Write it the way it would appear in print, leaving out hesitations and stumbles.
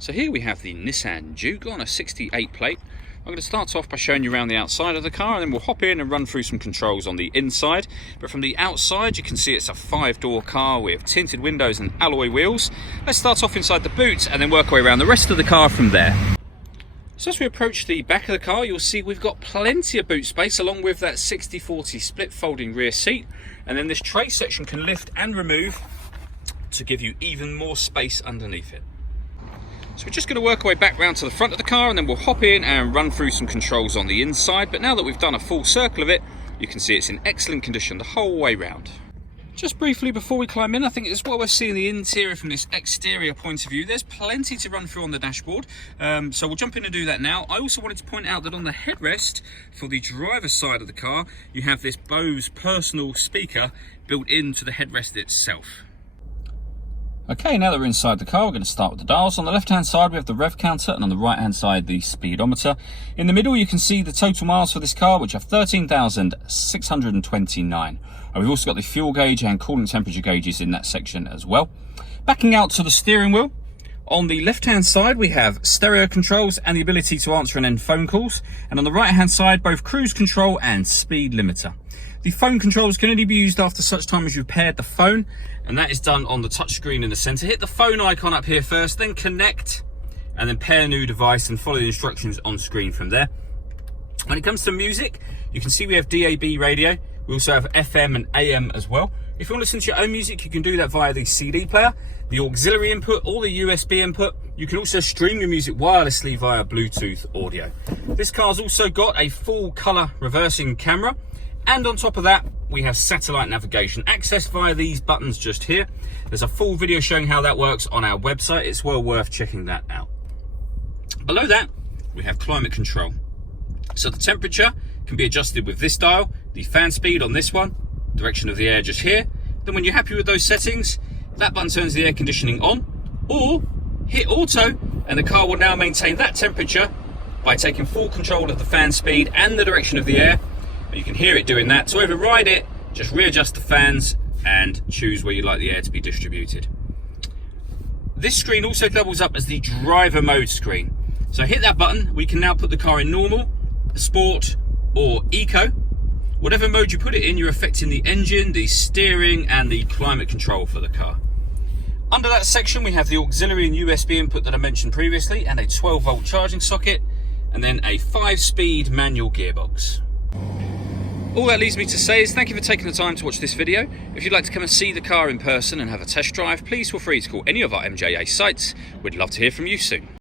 So here we have the Nissan Juke on a 68 plate. I'm going to start off by showing you around the outside of the car, and then we'll hop in and run through some controls on the inside. But from the outside you can see it's a 5-door car with tinted windows and alloy wheels. Let's start off inside the boot and then work our way around the rest of the car from there. So as we approach the back of the car, you'll see we've got plenty of boot space along with that 60/40 split folding rear seat, and then this tray section can lift and remove to give you even more space underneath it. So we're just going to work our way back round to the front of the car, and then we'll hop in and run through some controls on the inside. But now that we've done a full circle of it, you can see it's in excellent condition the whole way round. Just briefly before we climb in, I think it's what we're seeing the interior from this exterior point of view. There's plenty to run through on the dashboard, so we'll jump in and do that now. I also wanted to point out that on the headrest for the driver's side of the car, you have this Bose personal speaker built into the headrest itself. Okay, now that we're inside the car, we're going to start with the dials. On the left-hand side, we have the rev counter, and on the right-hand side, the speedometer. In the middle, you can see the total miles for this car, which are 13,629. We've also got the fuel gauge and coolant temperature gauges in that section as well. Backing out to the steering wheel, on the left-hand side, we have stereo controls and the ability to answer and end phone calls. And on the right-hand side, both cruise control and speed limiter. The phone controls can only be used after such time as you've paired the phone, and that is done on the touchscreen in the center. Hit the phone icon up here first, then connect, and then pair a new device and follow the instructions on screen from there. When it comes to music, you can see we have DAB radio. We also have FM and AM as well. If you want to listen to your own music, you can do that via the CD player, the auxiliary input, or the USB input. You can also stream your music wirelessly via Bluetooth audio. This car's also got a full color reversing camera. And on top of that, we have satellite navigation access via these buttons just here. There's a full video showing how that works on our website. It's well worth checking that out. Below that, we have climate control. So the temperature can be adjusted with this dial, the fan speed on this one, direction of the air just here. Then when you're happy with those settings, that button turns the air conditioning on, or hit auto, and the car will now maintain that temperature by taking full control of the fan speed and the direction of the air. You can hear it doing that. To override it, just readjust the fans and choose where you'd like the air to be distributed. This screen also doubles up as the driver mode screen. So hit that button, we can now put the car in normal, sport, or eco. Whatever mode you put it in, you're affecting the engine, the steering, and the climate control for the car. Under that section, we have the auxiliary and USB input that I mentioned previously, and a 12-volt charging socket, and then a 5-speed manual gearbox. All that leaves me to say is thank you for taking the time to watch this video. If you'd like to come and see the car in person and have a test drive, please feel free to call any of our MJA sites. We'd love to hear from you soon.